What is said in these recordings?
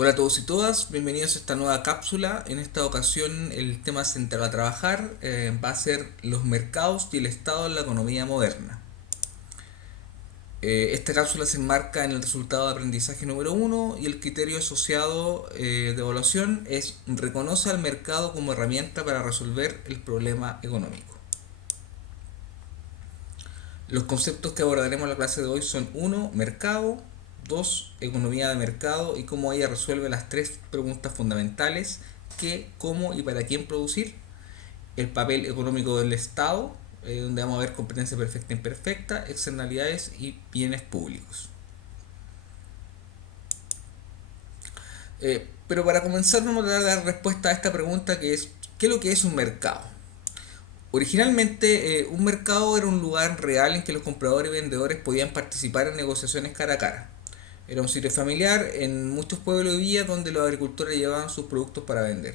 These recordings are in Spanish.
Hola a todos y todas, bienvenidos a esta nueva cápsula. En esta ocasión el tema central a trabajar va a ser los mercados y el estado de la economía moderna. Esta cápsula se enmarca en el resultado de aprendizaje número uno y el criterio asociado de evaluación es reconoce al mercado como herramienta para resolver el problema económico. Los conceptos que abordaremos en la clase de hoy son uno, mercado, 2, economía de mercado y cómo ella resuelve las tres preguntas fundamentales: qué, cómo y para quién producir. El papel económico del Estado, donde vamos a ver competencia perfecta e imperfecta, externalidades y bienes públicos. Pero para comenzar vamos a tratar de dar respuesta a esta pregunta que es ¿qué es lo que es un mercado? Originalmente un mercado era un lugar real en que los compradores y vendedores podían participar en negociaciones cara a cara. Era un sitio familiar en muchos pueblos y villas donde los agricultores llevaban sus productos para vender.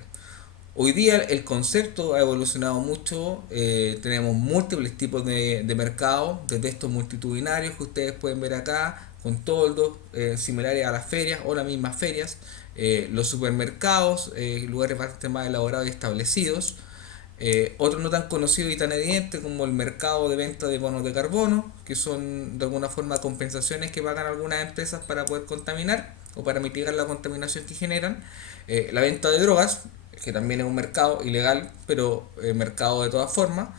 Hoy día el concepto ha evolucionado mucho, tenemos múltiples tipos de mercados, desde estos multitudinarios que ustedes pueden ver acá, con toldos similares a las ferias o las mismas ferias, los supermercados, lugares bastante más elaborados y establecidos, otros no tan conocidos y tan evidentes como el mercado de venta de bonos de carbono, que son de alguna forma compensaciones que pagan algunas empresas para poder contaminar o para mitigar la contaminación que generan. La venta de drogas, que también es un mercado ilegal, pero mercado de todas formas.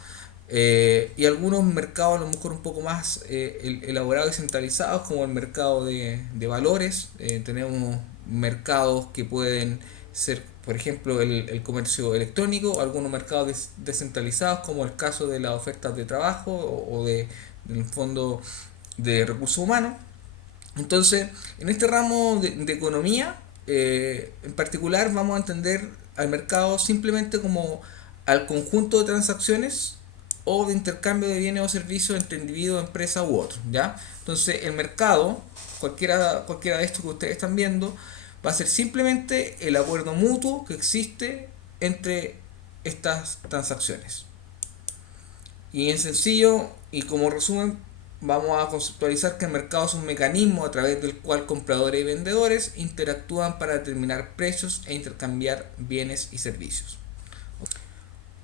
Y algunos mercados a lo mejor un poco más elaborados y centralizados, como el mercado de valores. Tenemos mercados que pueden ser, por ejemplo, el comercio electrónico, algunos mercados descentralizados, como el caso de las ofertas de trabajo o del fondo de recursos humanos. Entonces, en este ramo de economía, en particular, vamos a entender al mercado simplemente como al conjunto de transacciones o de intercambio de bienes o servicios entre individuos, empresa u otros, ¿ya? Entonces, el mercado, cualquiera de estos que ustedes están viendo, va a ser simplemente el acuerdo mutuo que existe entre estas transacciones. Y en sencillo, y como resumen, vamos a conceptualizar que el mercado es un mecanismo a través del cual compradores y vendedores interactúan para determinar precios e intercambiar bienes y servicios.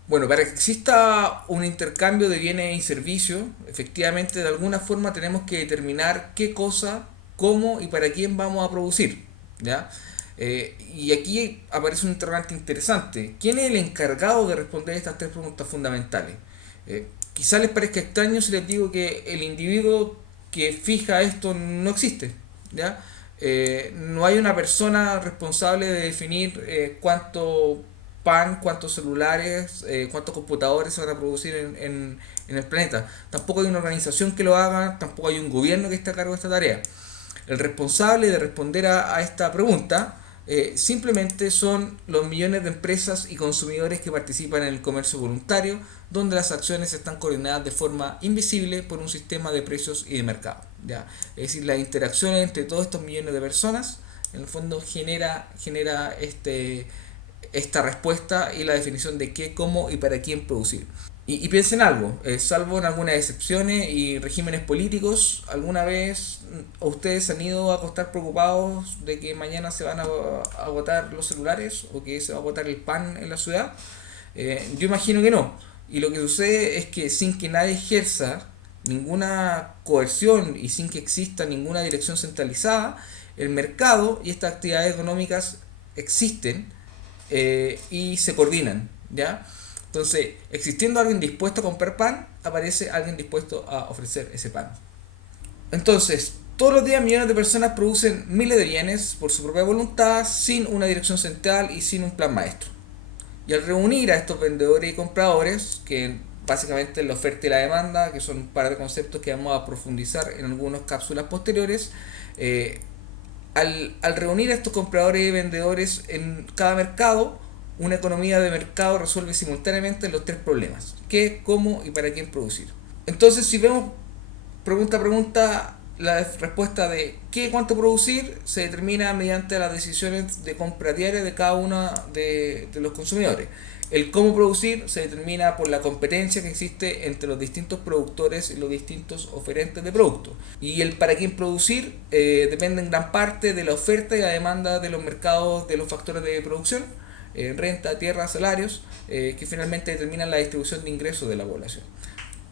Bueno, para que exista un intercambio de bienes y servicios, efectivamente de alguna forma tenemos que determinar qué cosa, cómo y para quién vamos a producir, ¿ya? Y aquí aparece un interrogante interesante. ¿Quién es el encargado de responder estas tres preguntas fundamentales? Quizá les parezca extraño si les digo que el individuo que fija esto no existe, ¿ya? No hay una persona responsable de definir cuánto pan, cuántos celulares, cuántos computadores se van a producir en el planeta. Tampoco hay una organización que lo haga, tampoco hay un gobierno que esté a cargo de esta tarea. El responsable de responder a esta pregunta simplemente son los millones de empresas y consumidores que participan en el comercio voluntario, donde las acciones están coordinadas de forma invisible por un sistema de precios y de mercado, ¿ya? Es decir, las interacciones entre todos estos millones de personas en el fondo genera esta respuesta y la definición de qué, cómo y para quién producir. Y piensen algo, salvo en algunas excepciones y regímenes políticos, ¿alguna vez ustedes se han ido a acostar preocupados de que mañana se van a agotar los celulares o que se va a agotar el pan en la ciudad? Yo imagino que no. Y lo que sucede es que sin que nadie ejerza ninguna coerción y sin que exista ninguna dirección centralizada, el mercado y estas actividades económicas existen y se coordinan, ¿ya? Entonces, existiendo alguien dispuesto a comprar pan, aparece alguien dispuesto a ofrecer ese pan. Entonces, todos los días millones de personas producen miles de bienes por su propia voluntad, sin una dirección central y sin un plan maestro. Y al reunir a estos vendedores y compradores, que básicamente es la oferta y la demanda, que son un par de conceptos que vamos a profundizar en algunas cápsulas posteriores, al reunir a estos compradores y vendedores en cada mercado, una economía de mercado resuelve simultáneamente los tres problemas: qué, cómo y para quién producir. Entonces, si vemos pregunta a pregunta, la respuesta de qué y cuánto producir se determina mediante las decisiones de compra diaria de cada uno de los consumidores. El cómo producir se determina por la competencia que existe entre los distintos productores y los distintos oferentes de productos. Y el para quién producir depende en gran parte de la oferta y la demanda de los mercados, de los factores de producción, renta, tierra, salarios, que finalmente determinan la distribución de ingresos de la población.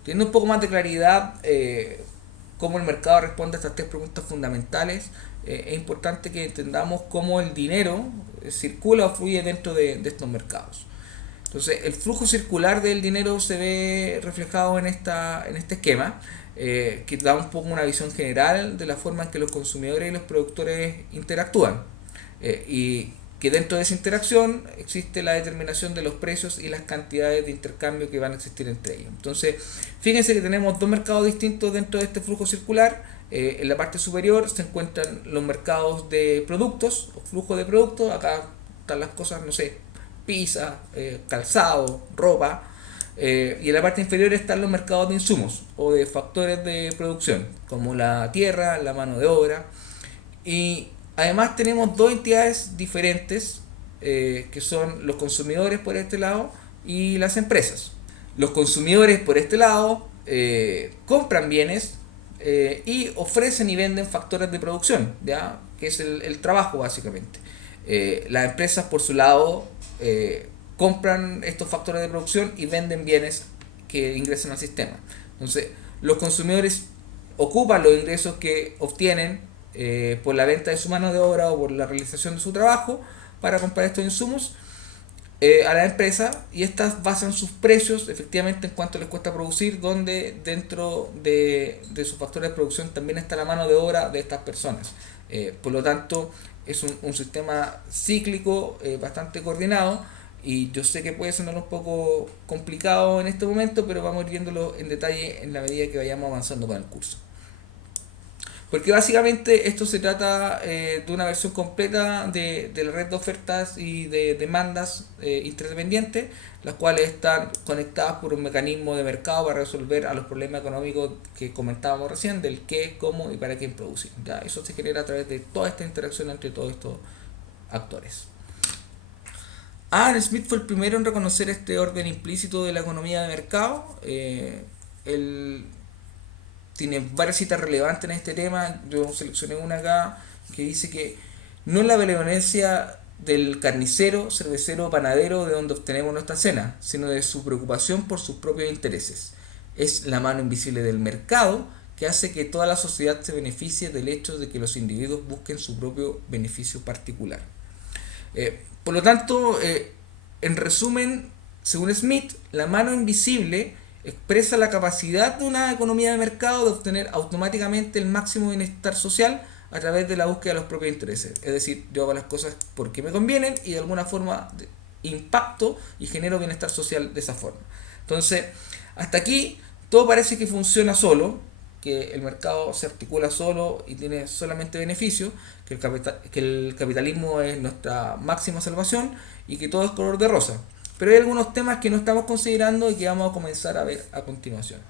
Teniendo un poco más de claridad cómo el mercado responde a estas tres preguntas fundamentales, es importante que entendamos cómo el dinero circula o fluye dentro de estos mercados. Entonces, el flujo circular del dinero se ve reflejado en este esquema, que da un poco una visión general de la forma en que los consumidores y los productores interactúan. Y que dentro de esa interacción existe la determinación de los precios y las cantidades de intercambio que van a existir entre ellos. Entonces, fíjense que tenemos dos mercados distintos dentro de este flujo circular. En la parte superior se encuentran los mercados de productos, o flujo de productos. Acá están las cosas, no sé, pizza, calzado, ropa. Y en la parte inferior están los mercados de insumos o de factores de producción, como la tierra, la mano de obra. Y además tenemos dos entidades diferentes, que son los consumidores por este lado y las empresas. Los consumidores por este lado compran bienes y ofrecen y venden factores de producción, ¿ya? Que es el trabajo básicamente. Las empresas por su lado compran estos factores de producción y venden bienes que ingresan al sistema. Entonces, los consumidores ocupan los ingresos que obtienen por la venta de su mano de obra o por la realización de su trabajo para comprar estos insumos a la empresa, y estas basan sus precios efectivamente en cuánto les cuesta producir, donde dentro de sus factores de producción también está la mano de obra de estas personas. Por lo tanto, es un sistema cíclico bastante coordinado, y yo sé que puede sonar un poco complicado en este momento, pero vamos a ir viéndolo en detalle en la medida que vayamos avanzando con el curso. Porque básicamente esto se trata de una versión completa de la red de ofertas y de demandas interdependientes, las cuales están conectadas por un mecanismo de mercado para resolver a los problemas económicos que comentábamos recién, del qué, cómo y para quién producir. ¿Ya? Eso se genera a través de toda esta interacción entre todos estos actores. Adam Smith fue el primero en reconocer este orden implícito de la economía de mercado. Él tiene varias citas relevantes en este tema. Yo seleccioné una acá que dice que no es la benevolencia del carnicero, cervecero, panadero de donde obtenemos nuestra cena, sino de su preocupación por sus propios intereses. Es la mano invisible del mercado que hace que toda la sociedad se beneficie del hecho de que los individuos busquen su propio beneficio particular. Por lo tanto, en resumen, según Smith, la mano invisible expresa la capacidad de una economía de mercado de obtener automáticamente el máximo bienestar social a través de la búsqueda de los propios intereses. Es decir, yo hago las cosas porque me convienen y de alguna forma impacto y genero bienestar social de esa forma. Entonces, hasta aquí todo parece que funciona solo, que el mercado se articula solo y tiene solamente beneficios, que el capitalismo es nuestra máxima salvación y que todo es color de rosa. Pero hay algunos temas que no estamos considerando y que vamos a comenzar a ver a continuación.